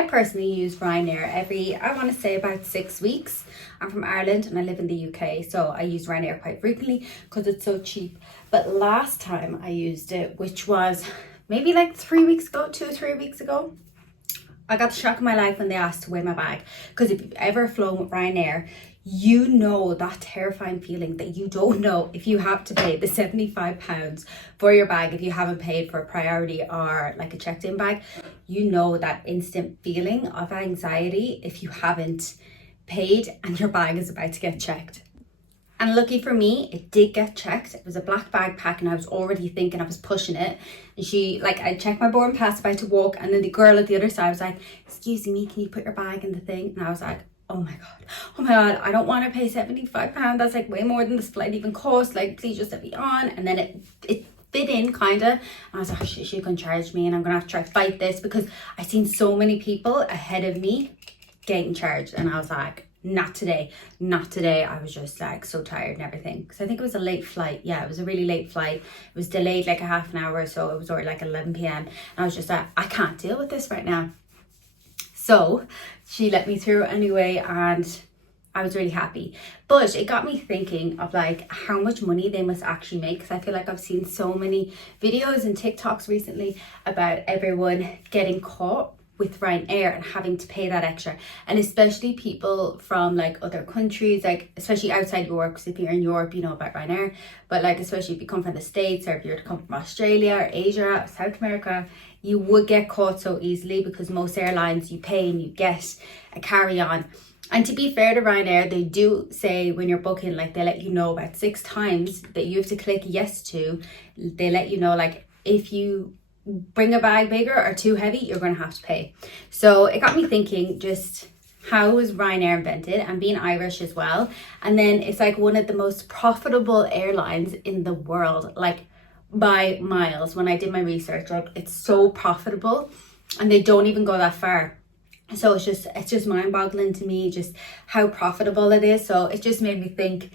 I personally use Ryanair every, I want to say about 6 weeks. I'm from Ireland and I live in the UK, so I use Ryanair quite frequently because it's so cheap. But last time I used it, which was maybe like 3 weeks ago, 2 or 3 weeks ago, I got the shock of my life when they asked to weigh my bag. Because if you've ever flown with Ryanair, you know that terrifying feeling that you don't know if you have to pay the £75 for your bag if you haven't paid for a priority or like a checked-in bag. You know that instant feeling of anxiety if you haven't paid and your bag is about to get checked. And lucky for me, it did get checked. It was a black backpack and I was already thinking I was pushing it. And she, like, I checked my boarding pass about to walk, and then the girl at the other side was like, excuse me, can you put your bag in the thing? And I was like, oh my God, I don't want to pay £75. That's like way more than this flight even cost. Like, please just let me on. And then it fit in kind of. And I was like, oh, she's gonna charge me and I'm gonna have to try to fight this, because I've seen so many people ahead of me getting charged. And I was like, not today. I was just like so tired and everything, because I think it was a late flight. Yeah, it was a really late flight. It was delayed like a half an hour, so it was already like 11 p.m. and I was just like, I can't deal with this right now. So she let me through anyway, and I was really happy. But it got me thinking of like how much money they must actually make, because I feel like I've seen so many videos and TikToks recently about everyone getting caught with Ryanair and having to pay that extra. And especially people from like other countries, like especially outside Europe, because if you're in Europe you know about Ryanair, but like especially if you come from the States, or if you're to come from Australia or Asia or South America, you would get caught so easily, because most airlines you pay and you get a carry-on. And to be fair to Ryanair, they do say when you're booking, like they let you know about 6 times that you have to click yes to. They let you know like if you bring a bag bigger or too heavy, you're going to have to pay. So it got me thinking, just how was Ryanair invented, and being Irish as well. And then it's like one of the most profitable airlines in the world, like by miles. When I did my research, like it's so profitable, and they don't even go that far. So it's just mind-boggling to me just how profitable it is. So it just made me think,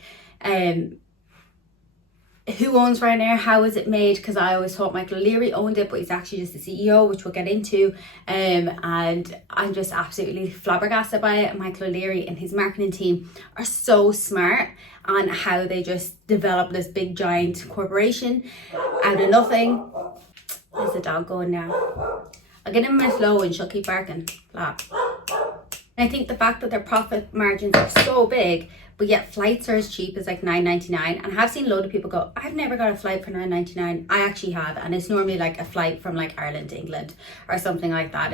who owns Ryanair? How is it made? Because I always thought Michael O'Leary owned it, but he's actually just the CEO, which we'll get into. And I'm just absolutely flabbergasted by it. Michael O'Leary and his marketing team are so smart on how they just develop this big giant corporation out of nothing. There's the dog going now. I'll get in my flow and she'll keep barking. Blah. And I think the fact that their profit margins are so big, but yet flights are as cheap as like $9.99. And I have seen a load of people go, I've never got a flight for $9.99. I actually have, and it's normally like a flight from like Ireland to England or something like that.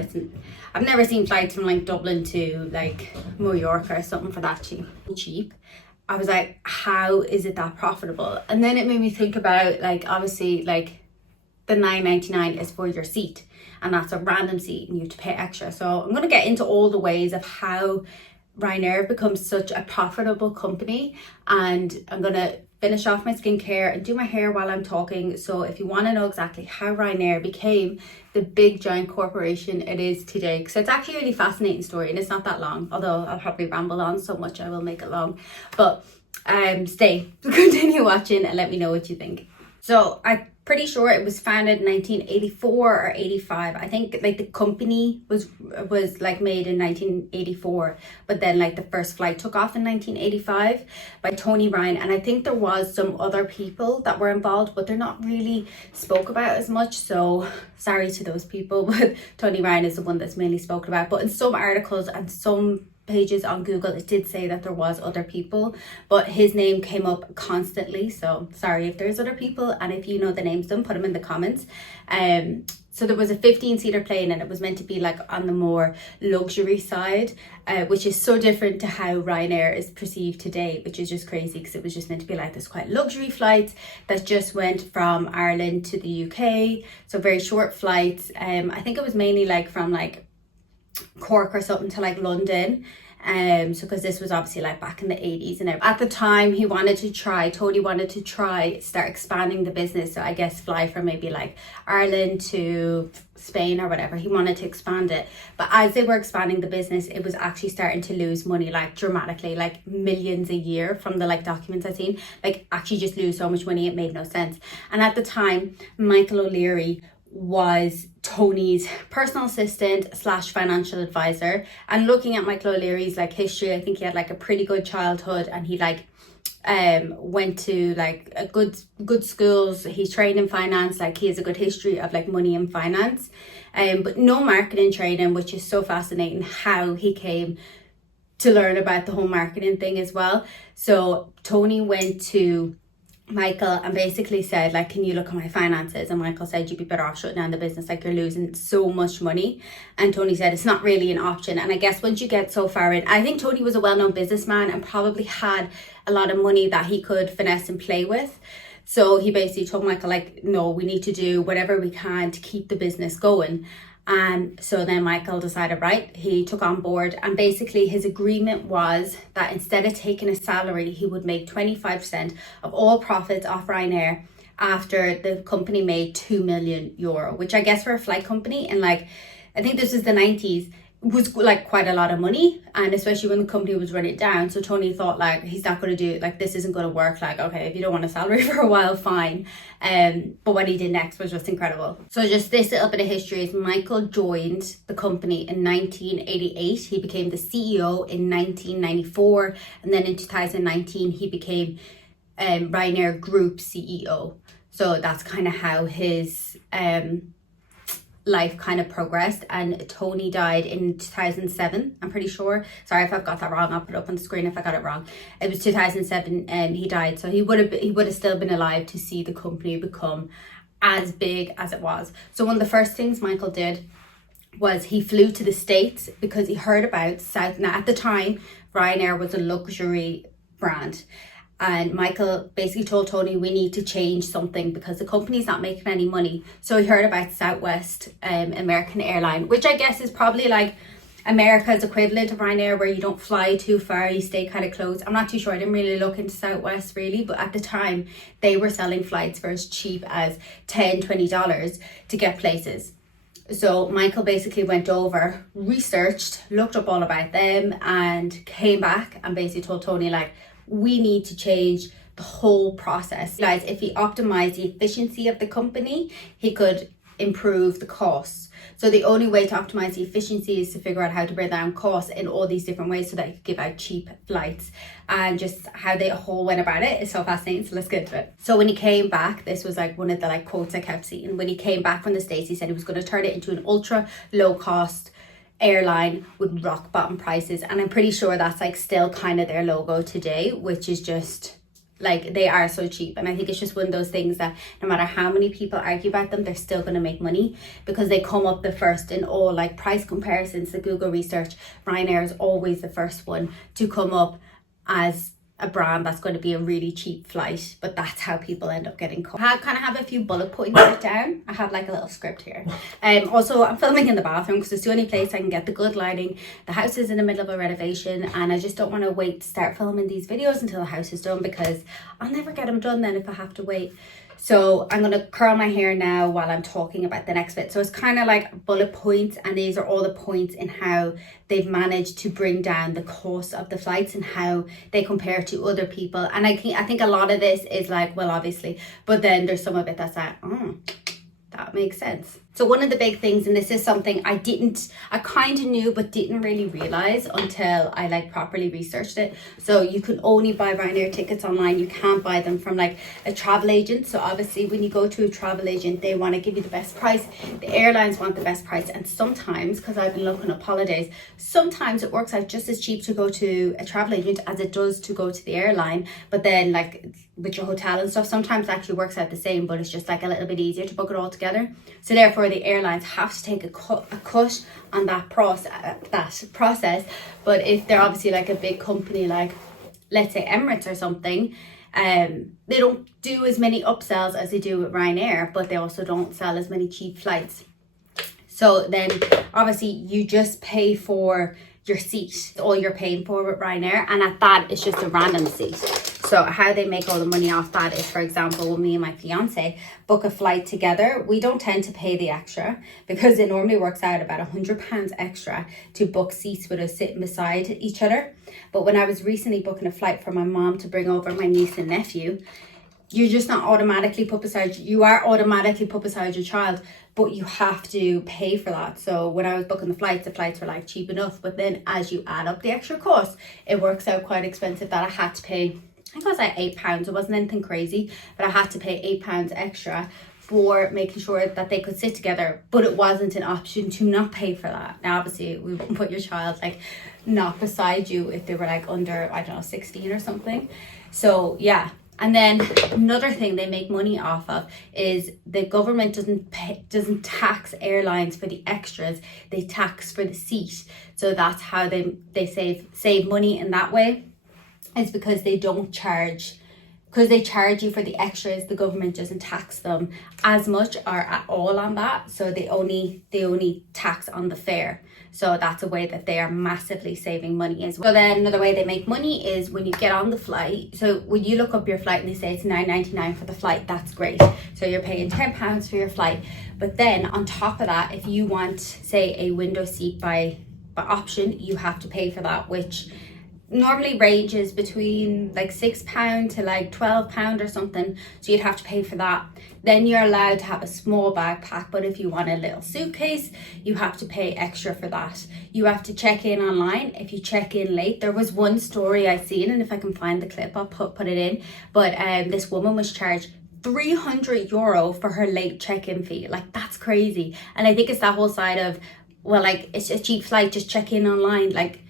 I've never seen flights from like Dublin to like Mallorca or something for that cheap. I was like, how is it that profitable? And then it made me think about, like, obviously like the $9.99 is for your seat, and that's a random seat and you have to pay extra. So I'm going to get into all the ways of how Ryanair becomes such a profitable company, and I'm going to finish off my skincare and do my hair while I'm talking. So if you want to know exactly how Ryanair became the big giant corporation it is today, because it's actually a really fascinating story and it's not that long, although I'll probably ramble on so much I will make it long. But stay, continue watching and let me know what you think. So I'm pretty sure it was founded in 1984 or 85. I think like the company was like made in 1984, but then like the first flight took off in 1985 by Tony Ryan. And I think there was some other people that were involved, but they're not really spoke about as much. So sorry to those people, but Tony Ryan is the one that's mainly spoken about. But in some articles and some pages on Google, it did say that there was other people, but his name came up constantly. So sorry if there's other people, and if you know the names, then put them in the comments. So there was a 15-seater plane, and it was meant to be like on the more luxury side, which is so different to how Ryanair is perceived today, which is just crazy, because it was just meant to be like this quite luxury flight that just went from Ireland to the UK. So very short flights. I think it was mainly like from like Cork or something to like London. So because this was obviously like back in the 80s, and at the time Tony wanted to try start expanding the business. So I guess fly from maybe like Ireland to Spain or whatever. He wanted to expand it, but as they were expanding the business, it was actually starting to lose money, like dramatically, like millions a year from the like documents I've seen, like actually just lose so much money it made no sense. And at the time Michael O'Leary was Tony's personal assistant slash financial advisor. And looking at Michael O'Leary's like history, I think he had like a pretty good childhood, and he like went to like a good schools. He's trained in finance, like he has a good history of like money and finance, but no marketing training, which is so fascinating how he came to learn about the whole marketing thing as well. So Tony went to Michael and basically said, like, can you look at my finances? And Michael said, you'd be better off shutting down the business, like you're losing so much money. And Tony said, it's not really an option. And I guess once you get so far in, I think Tony was a well-known businessman and probably had a lot of money that he could finesse and play with. So he basically told Michael, like, no, we need to do whatever we can to keep the business going. And so then Michael decided, right, he took on board, and basically his agreement was that instead of taking a salary, he would make 25% of all profits off Ryanair after the company made €2 million, which I guess for a flight company, and like, I think this was the 90s, was like quite a lot of money, and especially when the company was running down. So Tony thought, like, he's not going to do it, like this isn't going to work, like, okay, if you don't want a salary for a while, fine. But what he did next was just incredible. So just this little bit of history is Michael joined the company in 1988. He became the CEO in 1994, and then in 2019 he became Ryanair Group CEO. So that's kind of how his life kind of progressed. And Tony died in 2007, I'm pretty sure. Sorry if I've got that wrong, I'll put it up on the screen if I got it wrong. It was 2007 and he died, so he would have still been alive to see the company become as big as it was. So one of the first things Michael did was he flew to the States because he heard about South. Now at the time Ryanair was a luxury brand, and Michael basically told Tony, we need to change something because the company's not making any money. So he heard about Southwest American airline, which I guess is probably like America's equivalent of Ryanair, where you don't fly too far, you stay kind of close. I'm not too sure, I didn't really look into Southwest really, but at the time they were selling flights for as cheap as $10-20 to get places. So Michael basically went over, researched, looked up all about them, and came back and basically told Tony, like, we need to change the whole process. Guys, if he optimized the efficiency of the company, he could improve the costs. So the only way to optimize the efficiency is to figure out how to bring down costs in all these different ways so that you could give out cheap flights. And just how they whole went about it is so fascinating. So let's get into it. So when he came back, this was like one of the like quotes I kept seeing. When he came back from the States, he said he was going to turn it into an ultra low cost airline with rock bottom prices. And I'm pretty sure that's like still kind of their logo today, which is just like, they are so cheap. And I think it's just one of those things that no matter how many people argue about them, they're still going to make money because they come up the first in all like price comparisons. The Google research, Ryanair is always the first one to come up as a brand that's going to be a really cheap flight, but that's how people end up getting caught. I kind of have a few bullet points written down. I have like a little script here. Also, I'm filming in the bathroom because it's the only place I can get the good lighting. The house is in the middle of a renovation, and I just don't want to wait to start filming these videos until the house is done, because I'll never get them done then if I have to wait. So I'm going to curl my hair now while I'm talking about the next bit. So it's kind of like bullet points, and these are all the points in how they've managed to bring down the cost of the flights and how they compare to other people. And I think a lot of this is like, well, obviously, but then there's some of it that's like, oh, that makes sense. So one of the big things, and this is something I kind of knew but didn't really realize until I like properly researched it. So you can only buy Ryanair tickets online. You can't buy them from like a travel agent. So obviously when you go to a travel agent, they want to give you the best price. The airlines want the best price. And sometimes, because I've been looking up holidays, sometimes it works out just as cheap to go to a travel agent as it does to go to the airline. But then like with your hotel and stuff, sometimes it actually works out the same, but it's just like a little bit easier to book it all together. So therefore the airlines have to take a cut on that process. But if they're obviously like a big company, like let's say Emirates or something, they don't do as many upsells as they do with Ryanair, but they also don't sell as many cheap flights. So then obviously you just pay for your seat, all you're paying for with Ryanair, and at that it's just a random seat. So how they make all the money off that is, for example, when me and my fiance book a flight together, we don't tend to pay the extra because it normally works out about £100 extra to book seats with us sitting beside each other. But when I was recently booking a flight for my mom to bring over my niece and nephew, you're just not automatically put beside, you are automatically put beside your child, but you have to pay for that. So when I was booking the flights were like cheap enough, but then as you add up the extra cost, it works out quite expensive that I had to pay, I think it was like £8. It wasn't anything crazy, but I had to pay £8 extra for making sure that they could sit together, but it wasn't an option to not pay for that. Now obviously we wouldn't put your child like not beside you if they were like under, I don't know, 16 or something. So yeah. And then another thing they make money off of is the government doesn't tax airlines for the extras, they tax for the seat. So that's how they save money in that way. It's because they don't charge, because they charge you for the extras, the government doesn't tax them as much or at all on that. So they only tax on the fare. So that's a way that they are massively saving money as well. So then another way they make money is when you get on the flight. So when you look up your flight and they say it's $9.99 for the flight, that's great. So you're paying £10 for your flight. But then on top of that, if you want, say, a window seat by option, you have to pay for that, which normally ranges between like £6 to like £12 or something. So you'd have to pay for that. Then you're allowed to have a small backpack, but if you want a little suitcase, you have to pay extra for that. You have to check in online. If you check in late, there was one story I seen, and if I can find the clip, I'll put it in. But this woman was charged €300 for her late check-in fee. Like, that's crazy. And I think it's that whole side of, well, like, it's a cheap flight, just check in online. Like,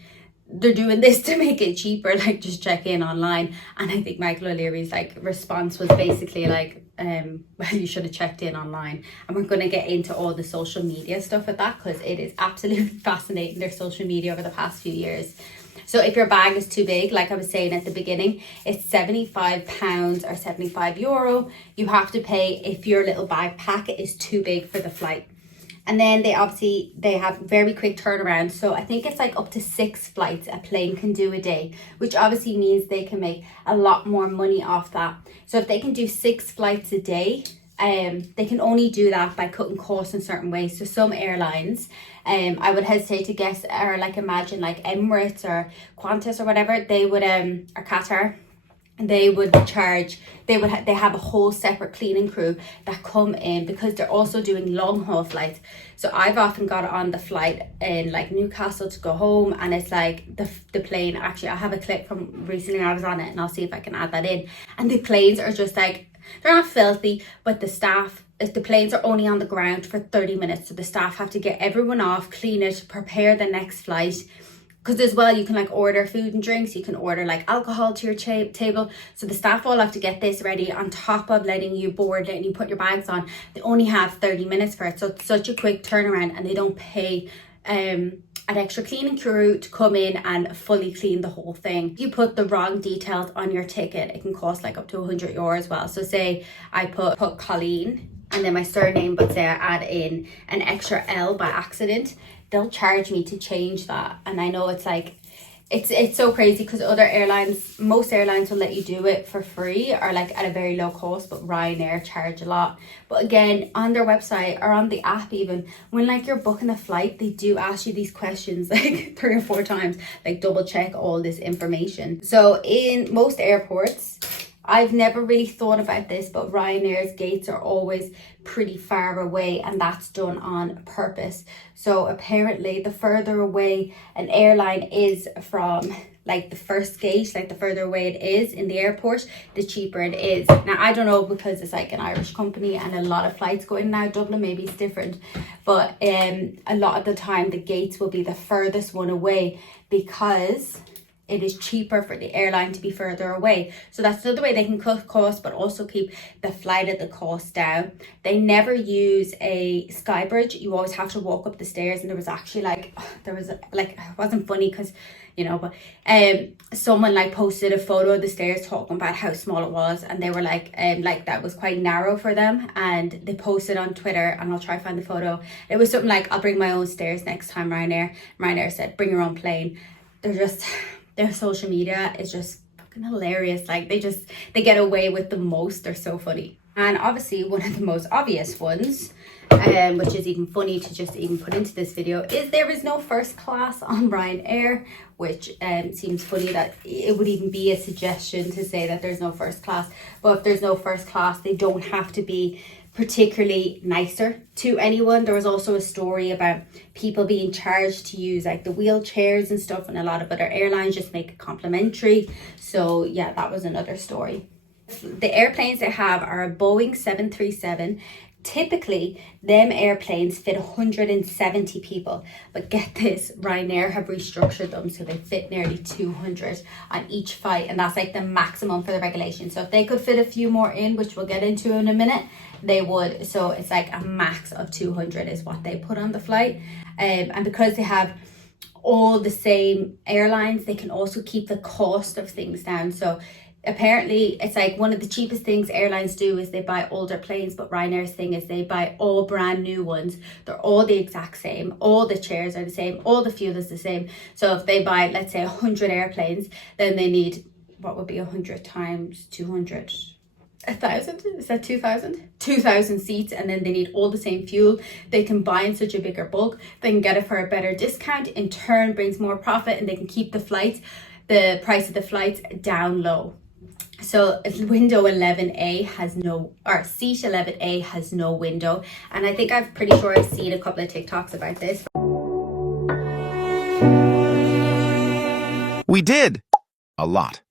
they're doing this to make it cheaper, like just check in online. And I think Michael O'Leary's like response was basically like, well, you should have checked in online. And we're going to get into all the social media stuff with that, because it is absolutely fascinating, their social media over the past few years. So if your bag is too big, like I was saying at the beginning, it's £75 or €75 you have to pay if your little backpack is too big for the flight. And then they have very quick turnaround. So I think it's like up to 6 flights a plane can do a day, which obviously means they can make a lot more money off that. So if they can do 6 flights a day, they can only do that by cutting costs in certain ways. So some airlines, I would hesitate to guess, or like imagine like Emirates or Qantas or whatever, they would, or Qatar, they would charge, they have a whole separate cleaning crew that come in, because they're also doing long haul flights. So I've often got on the flight in like Newcastle to go home, and it's like the plane, actually I have a clip from recently I was on it, and I'll see if I can add that in. And the planes are just like, they're not filthy, but the planes are only on the ground for 30 minutes. So the staff have to get everyone off, clean it, prepare the next flight. Because as well, you can like order food and drinks, you can order like alcohol to your table. So the staff all have to get this ready on top of letting you board, letting you put your bags on. They only have 30 minutes for it. So it's such a quick turnaround, and they don't pay an extra cleaning crew to come in and fully clean the whole thing. If you put the wrong details on your ticket, it can cost like up to €100 as well. So say I put Colleen and then my surname, but say I add in an extra L by accident, they'll charge me to change that. And I know it's like, it's so crazy, because other airlines, most airlines will let you do it for free or like at a very low cost, but Ryanair charge a lot. But again, on their website or on the app even, when like you're booking a flight, they do ask you these questions like 3 or 4 times, like double check all this information. So in most airports, I've never really thought about this, but Ryanair's gates are always pretty far away, and that's done on purpose. So apparently the further away an airline is from like the first gate, like the further away it is in the airport, the cheaper it is. Now I don't know, because it's like an Irish company and a lot of flights go in now. Dublin maybe it's different, but a lot of the time the gates will be the furthest one away, because it is cheaper for the airline to be further away. So that's another way they can cut costs, but also keep the flight at the cost down. They never use a sky bridge. You always have to walk up the stairs. And there was actually like, it wasn't funny because, you know, but someone like posted a photo of the stairs talking about how small it was, and they were like that was quite narrow for them, and they posted on Twitter, and I'll try to find the photo. It was something like, I'll bring my own stairs next time, Ryanair. Ryanair said, bring your own plane. Their social media is just fucking hilarious. Like they get away with the most. They're so funny. And obviously one of the most obvious ones, which is even funny to just even put into this video, is there is no first class on Ryanair, which seems funny that it would even be a suggestion to say that there's no first class. But if there's no first class, they don't have to be particularly nicer to anyone. There was also a story about people being charged to use like the wheelchairs and stuff, and a lot of other airlines just make it complimentary. So yeah, that was another story. The airplanes they have are a Boeing 737. Typically, them airplanes fit 170 people, but get this, Ryanair have restructured them so they fit nearly 200 on each flight, and that's like the maximum for the regulation. So if they could fit a few more in, which we'll get into in a minute, they would. So it's like a max of 200 is what they put on the flight, and because they have all the same airlines, they can also keep the cost of things down. So apparently it's like one of the cheapest things airlines do is they buy older planes, but Ryanair's thing is they buy all brand new ones. They're all the exact same, all the chairs are the same, all the fuel is the same. So if they buy, let's say 100 airplanes, then they need, what would be 100 times 200, 1,000? Is that 2,000? 2,000 seats, and then they need all the same fuel. They can buy in such a bigger bulk, they can get it for a better discount, in turn brings more profit, and they can keep the price of the flights down low. So window 11A has no, or seat 11A has no window. And I think I'm pretty sure I've seen a couple of TikToks about this. We did. A lot.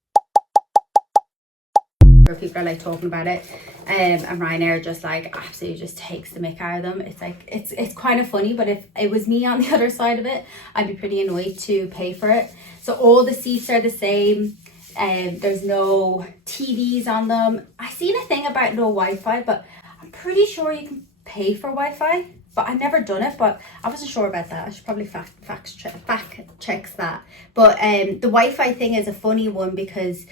Where people are like talking about it. And Ryanair just like absolutely just takes the mick out of them. It's like, it's kind of funny, but if it was me on the other side of it, I'd be pretty annoyed to pay for it. So all the seats are the same. There's no TVs on them. I seen a thing about no Wi-Fi, but I'm pretty sure you can pay for Wi-Fi, but I've never done it, but I wasn't sure about that. I should probably fact check that. But the Wi-Fi thing is a funny one because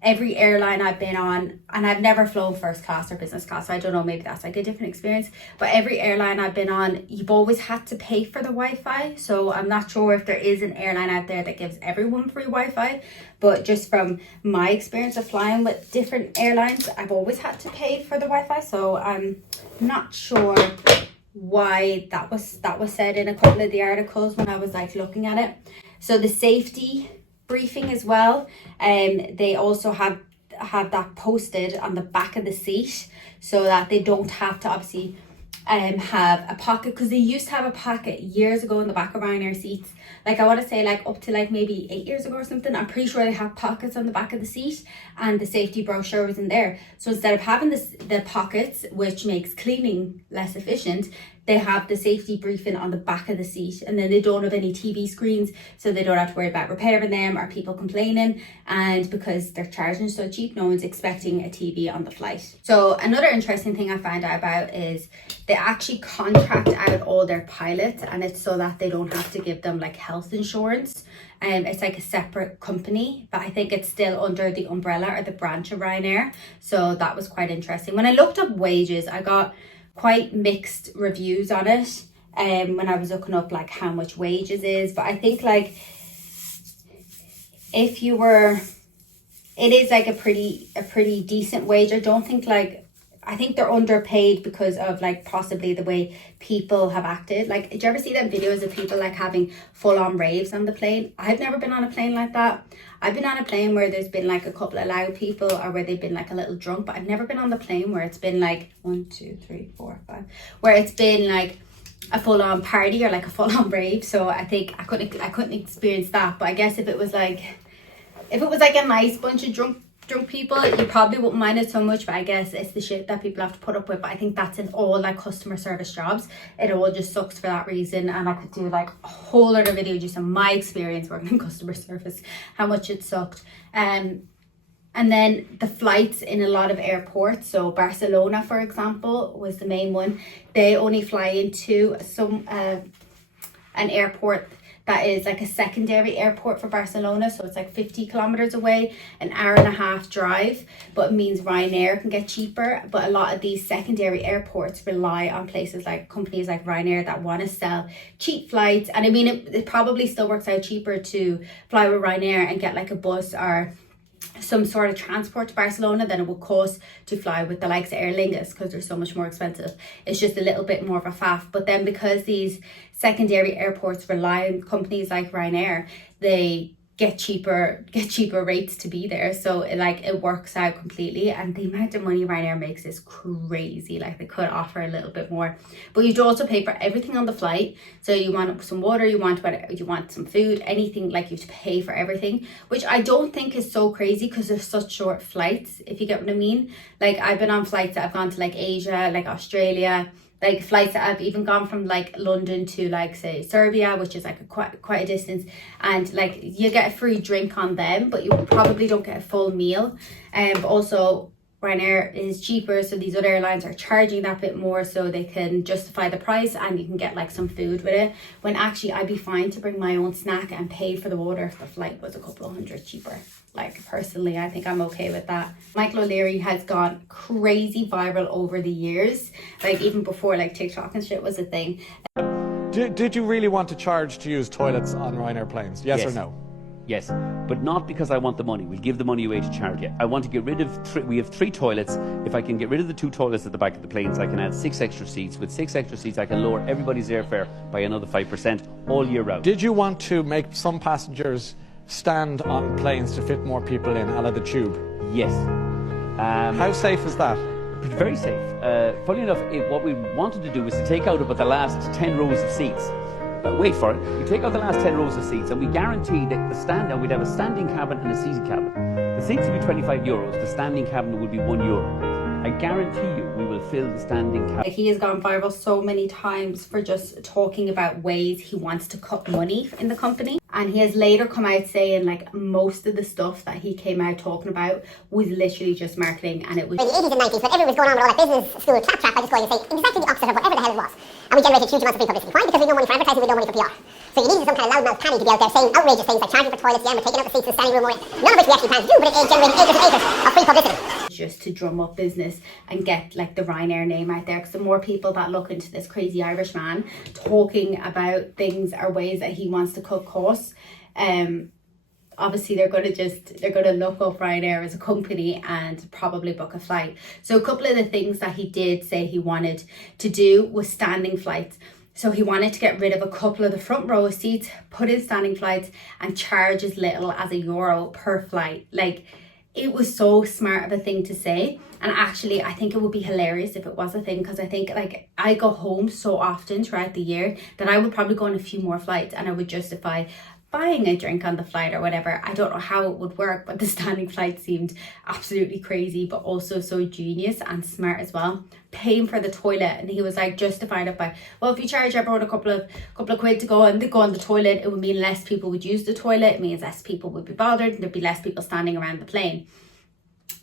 every airline I've been on, and I've never flown first class or business class, so I don't know, maybe that's like a different experience, but every airline I've been on, you've always had to pay for the Wi-Fi. So I'm not sure if there is an airline out there that gives everyone free Wi-Fi, but just from my experience of flying with different airlines, I've always had to pay for the Wi-Fi. So I'm not sure why that was said in a couple of the articles when I was like looking at it. So the safety briefing as well, they also have that posted on the back of the seat so that they don't have to obviously have a pocket, because they used to have a pocket years ago in the back of Ryanair seats. Like I want to say like up to like maybe 8 years ago or something, I'm pretty sure they have pockets on the back of the seat, and the safety brochure was in there. So instead of having the pockets, which makes cleaning less efficient, they have the safety briefing on the back of the seat, and then they don't have any TV screens, so they don't have to worry about repairing them or people complaining. And because they're charging so cheap, no one's expecting a TV on the flight. So another interesting thing I found out about is they actually contract out all their pilots, and it's so that they don't have to give them like health insurance. It's like a separate company, but I think it's still under the umbrella or the branch of Ryanair. So that was quite interesting. When I looked up wages, I got quite mixed reviews on it when I was looking up like how much wages is, but I think like if you were, it is like a pretty decent wage. I don't think like, I think they're underpaid because of like possibly the way people have acted. Like, did you ever see them videos of people like having full-on raves on the plane? I've never been on a plane like that. I've been on a plane where there's been like a couple of loud people or where they've been like a little drunk, but I've never been on the plane where it's been like 1, 2, 3, 4, 5, where it's been like a full-on party or like a full-on rave. So I think I couldn't experience that. But I guess if it was like a nice bunch of drunk people, you probably wouldn't mind it so much. But I guess it's the shit that people have to put up with. But I think that's in all like customer service jobs. It all just sucks for that reason. And I could do like a whole other video just on my experience working in customer service, how much it sucked. And then the flights in a lot of airports, so Barcelona for example was the main one. They only fly into an airport that is like a secondary airport for Barcelona, so it's like 50 kilometers away, an hour and a half drive, but it means Ryanair can get cheaper. But a lot of these secondary airports rely on places like companies like Ryanair that want to sell cheap flights. And I mean, it probably still works out cheaper to fly with Ryanair and get like a bus or some sort of transport to Barcelona than it would cost to fly with the likes of Aer Lingus, because they're so much more expensive. It's just a little bit more of a faff. But then because these secondary airports rely on companies like Ryanair, they get cheaper rates to be there. So it works out completely, and the amount of money Ryanair makes is crazy. Like, they could offer a little bit more, but you do also pay for everything on the flight. So you want some water, you want some food, anything, like you have to pay for everything, which I don't think is so crazy because they're such short flights, if you get what I mean. Like, I've been on flights that I've gone to like Asia, like Australia, like flights that I've even gone from like London to like say Serbia, which is like quite a distance, and like you get a free drink on them, but you probably don't get a full meal. But also Ryanair is cheaper, so these other airlines are charging that bit more so they can justify the price, and you can get like some food with it, when actually I'd be fine to bring my own snack and pay for the water if the flight was a couple of hundred cheaper. Like, personally, I think I'm okay with that. Michael O'Leary has gone crazy viral over the years, like even before like TikTok and shit was a thing. Did you really want to charge to use toilets on Ryanair planes? Yes or no? Yes, but not because I want the money. We'll give the money away to charity. I want to get rid of we have 3 toilets. If I can get rid of the 2 toilets at the back of the planes, I can add 6 extra seats. With 6 extra seats, I can lower everybody's airfare by another 5% all year round. Did you want to make some passengers stand on planes to fit more people in, a la the tube? Yes. How safe is that? Very safe. Funny enough, what we wanted to do was to take out about the last 10 rows of seats. Wait for it. We take out the last 10 rows of seats, and we guarantee that and we'd have a standing cabin and a seated cabin. The seats would be €25. The standing cabin would be €1. I guarantee you we will fill the standing cabin. Like, he has gone viral so many times for just talking about ways he wants to cut money in the company. And he has later come out saying like most of the stuff that he came out talking about was literally just marketing, and it was... In the 80s and 90s, when everyone was going on with all that business school claptrap, I just go in and say exactly the opposite of whatever the hell it was. And we generated huge amounts of free publicity. Why? Because we had no money for advertising, we had no money for PR. So you needed some kind of loudmouth panny to be out there saying outrageous things like charging for toilets, yeah, we're taking out the seats in the standing room, none of which we actually planned to do, but it generated acres and acres of free publicity. Just to drum up business and get like the Ryanair name out there, because the more people that look into this crazy Irish man talking about things or ways that he wants to cut costs, obviously they're going to look up Ryanair as a company and probably book a flight. So a couple of the things that he did say he wanted to do was standing flights. So he wanted to get rid of a couple of the front row seats, put in standing flights, and charge as little as €1 per flight. Like, it was so smart of a thing to say. And actually, I think it would be hilarious if it was a thing, because I think like I go home so often throughout the year that I would probably go on a few more flights, and I would justify buying a drink on the flight or whatever. I don't know how it would work, but the standing flight seemed absolutely crazy, but also so genius and smart as well. Paying for the toilet, and he was like justifying it by, well, if you charge everyone a couple of quid to go on the toilet, it would mean less people would use the toilet. It means less people would be bothered, and there'd be less people standing around the plane.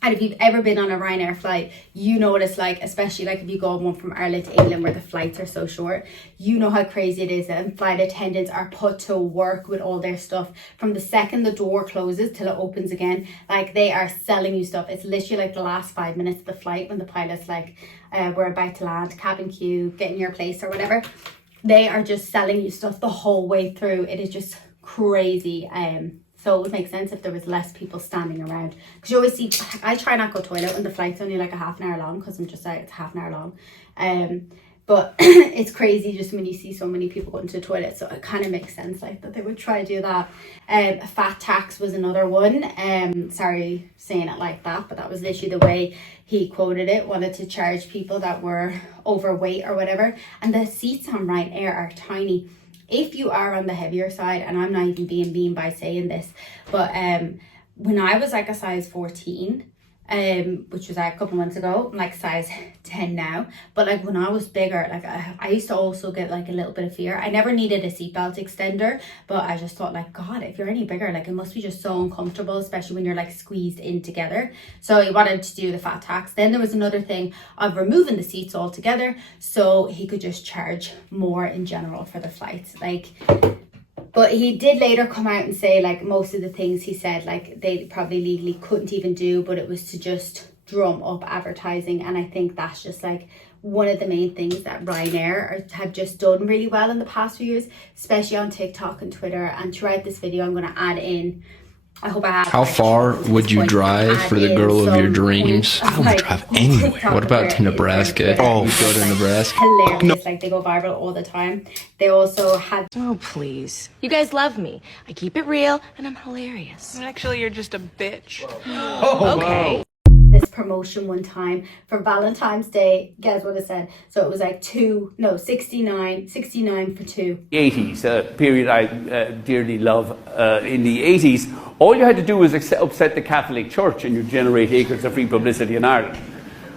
And if you've ever been on a Ryanair flight, you know what it's like, especially like if you go on one from Ireland to England where the flights are so short. You know how crazy it is, and flight attendants are put to work with all their stuff from the second the door closes till it opens again. Like, they are selling you stuff. It's literally like the last 5 minutes of the flight when the pilot's like, we're about to land, cabin queue, get in your place or whatever. They are just selling you stuff the whole way through. It is just crazy. So it would make sense if there was less people standing around, because you always see, I try not to go toilet when the flight's only like a half an hour long, because I'm just like, it's half an hour long. But it's crazy just when you see so many people going to the toilet, so it kind of makes sense like that they would try to do that. A fat tax was another one. Sorry saying it like that, but that was literally the way he quoted it. Wanted to charge people that were overweight or whatever. And the seats on Ryanair are tiny. If you are on the heavier side, and I'm not even being mean by saying this, but when I was like a size 14, which was like a couple months ago, I'm like size 10 now, but like when I was bigger, like I used to also get like a little bit of fear. I never needed a seatbelt extender, but I just thought like, God, if you're any bigger, like it must be just so uncomfortable, especially when you're like squeezed in together. So he wanted to do the fat tax. Then there was another thing of removing the seats altogether, so he could just charge more in general for the flights. Like, but he did later come out and say like most of the things he said like they probably legally couldn't even do, but it was to just drum up advertising. And I think that's just like one of the main things that Ryanair have just done really well in the past few years, especially on TikTok and Twitter. And throughout this video I'm going to add in I hope I have. How far would you drive for the girl of your dreams? I don't drive anywhere. What about to Nebraska? Oh, you go to Nebraska? Hilarious. Like, they go viral all the time. They also had Oh, please. You guys love me. I keep it real, and I'm hilarious. Actually, you're just a bitch. Okay. this promotion one time for Valentine's Day. Guess what it said? So it was like 69 for two. 80s, a period I dearly love. In the 80s, all you had to do was upset the Catholic Church and you generate acres of free publicity in Ireland.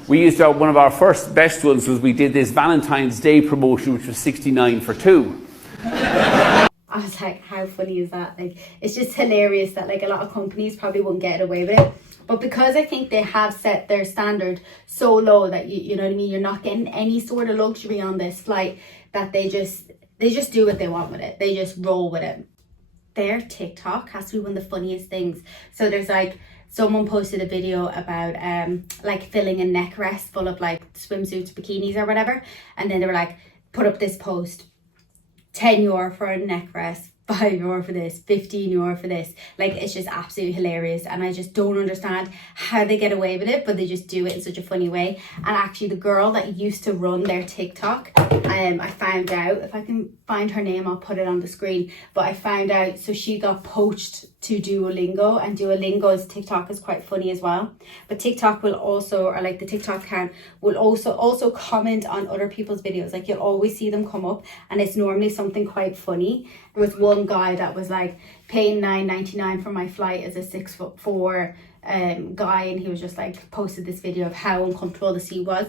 We used to, one of our first best ones was we did this Valentine's Day promotion, which was 69 for two. I was like, how funny is that? Like, it's just hilarious that like a lot of companies probably wouldn't get away with it. But because I think they have set their standard so low that you know what I mean, you're not getting any sort of luxury on this flight, that they just do what they want with it. They just roll with it. Their TikTok has to be one of the funniest things. So there's like, someone posted a video about like filling a neck rest full of like swimsuits, bikinis or whatever. And then they were like, put up this post, €10 for a neck rest, €5 for this, €15 for this. Like, it's just absolutely hilarious, and I just don't understand how they get away with it, but they just do it in such a funny way. And actually the girl that used to run their TikTok, I found out, if I can find her name I'll put it on the screen, but I found out, so she got poached to Duolingo, and Duolingo's TikTok is quite funny as well. But TikTok will also, or like the TikTok account will also comment on other people's videos. Like, you'll always see them come up, and it's normally something quite funny. There was one guy that was like, paying $9.99 for my flight as a 6'4" guy, and he was just like, posted this video of how uncomfortable the seat was.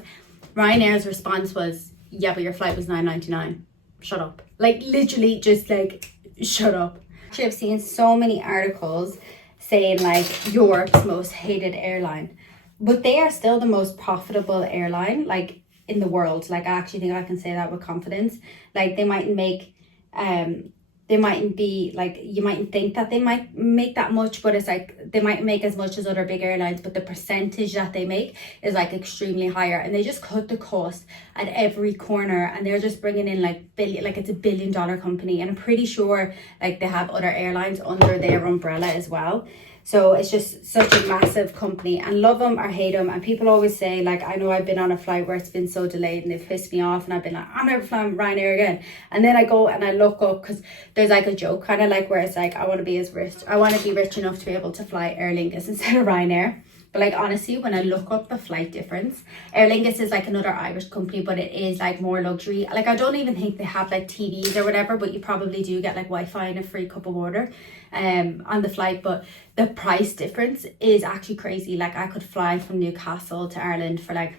Ryanair's response was, yeah, but your flight was $9.99. Shut up. Like, literally just like, shut up. Actually, I've seen so many articles saying like Europe's most hated airline, but they are still the most profitable airline like in the world. Like, I actually think I can say that with confidence. Like, they mightn't make they mightn't be like, you mightn't think that they might make that much, but it's like they might make as much as other big airlines, but the percentage that they make is like extremely higher, and they just cut the cost at every corner, and they're just bringing in like billion, like it's $1 billion company, and I'm pretty sure like they have other airlines under their umbrella as well. So it's just such a massive company, and love them or hate them. And people always say, like, I know I've been on a flight where it's been so delayed and they've pissed me off, and I've been like, I'm never flying Ryanair again. And then I go and I look up, because there's like a joke kind of like where it's like, I want to be rich enough to be able to fly Aer Lingus instead of Ryanair. But like, honestly, when I look up the flight difference, Aer Lingus is like another Irish company, but it is like more luxury. Like, I don't even think they have like TVs or whatever, but you probably do get like Wi-Fi and a free cup of water on the flight. But the price difference is actually crazy. Like, I could fly from Newcastle to Ireland for like,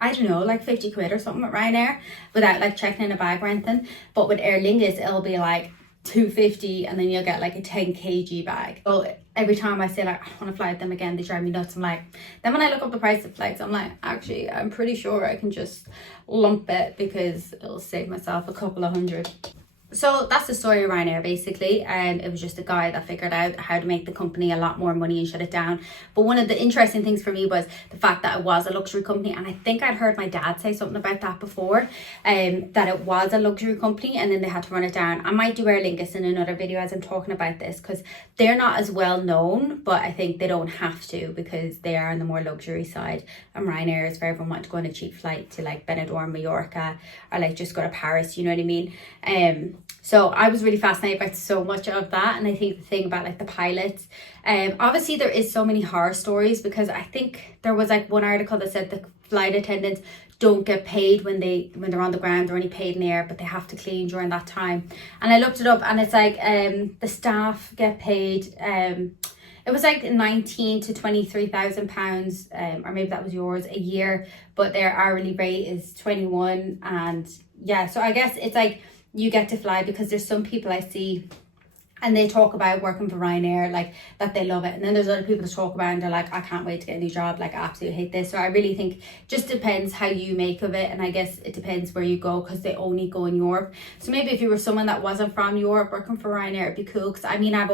I don't know, like 50 quid or something with Ryanair without like checking in a bag or anything. But with Aer Lingus, it'll be like $250, and then you'll get like a 10 kg bag. So every time I say like, I want to fly with them again, they drive me nuts. I'm like, then when I look up the price of flights, I'm like, actually, I'm pretty sure I can just lump it, because it'll save myself a couple of hundred. So that's the story of Ryanair, basically. It was just a guy that figured out how to make the company a lot more money and shut it down. But one of the interesting things for me was the fact that it was a luxury company, and I think I'd heard my dad say something about that before, that it was a luxury company and then they had to run it down. I might do Aer Lingus in another video as I'm talking about this, because they're not as well known, but I think they don't have to, because they are on the more luxury side. And Ryanair is for everyone wanting to go on a cheap flight to like Benidorm, Mallorca, or like just go to Paris, you know what I mean? So I was really fascinated by so much of that. And I think the thing about like the pilots, obviously there is so many horror stories, because I think there was like one article that said the flight attendants don't get paid when they're on the ground. They're only paid in the air, but they have to clean during that time. And I looked it up, and it's like the staff get paid, it was like 19 to 23,000 pounds, or maybe that was yours, a year, but their hourly rate is 21. And yeah, so I guess it's like, you get to fly, because there's some people I see and they talk about working for Ryanair, like that they love it, and then there's other people that talk about it and they're like, I can't wait to get a new job, like I absolutely hate this. So I really think just depends how you make of it, and I guess it depends where you go, because they only go in Europe. So maybe if you were someone that wasn't from Europe working for Ryanair, it'd be cool, because I mean, I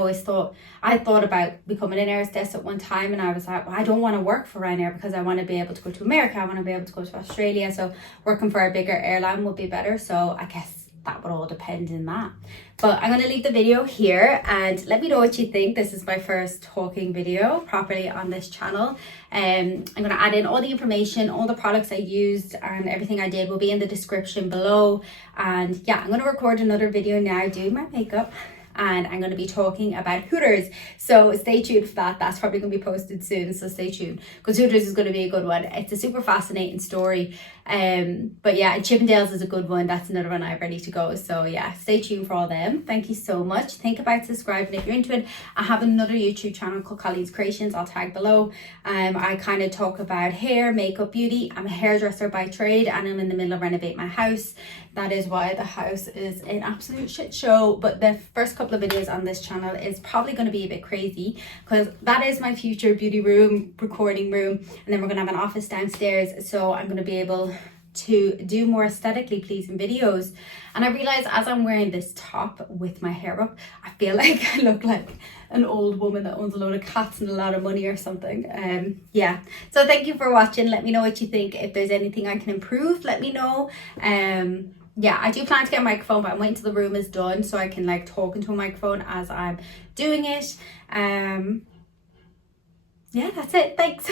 thought about becoming an air hostess at one time, and I was like, well, I don't want to work for Ryanair, because I want to be able to go to America, I want to be able to go to Australia, so working for a bigger airline would be better. So I guess that would all depend in that. But I'm going to leave the video here and let me know what you think. This is my first talking video properly on this channel. I'm going to add in all the information, all the products I used and everything I did will be in the description below. And yeah, I'm going to record another video now doing my makeup. And I'm going to be talking about Hooters. So stay tuned for that. That's probably going to be posted soon. So stay tuned because Hooters is going to be a good one. It's a super fascinating story. But yeah, Chippendales is a good one. That's another one I have ready to go. So yeah, stay tuned for all them. Thank you so much. Think about subscribing if you're into it. I have another YouTube channel called Colleen's Creations. I'll tag below. I kind of talk about hair, makeup, beauty. I'm a hairdresser by trade and I'm in the middle of renovating my house. That is why the house is an absolute shit show. But the first couple of videos on this channel is probably going to be a bit crazy because that is my future beauty room, recording room. And then we're going to have an office downstairs. So I'm going to be able to do more aesthetically pleasing videos. And I realized as I'm wearing this top with my hair up, I feel like I look like an old woman that owns a load of cats and a lot of money or something. Yeah, so thank you for watching. Let me know what you think. If there's anything I can improve, let me know. Yeah, I do plan to get a microphone, but I'm waiting till the room is done so I can like talk into a microphone as I'm doing it. Yeah, that's it. Thanks.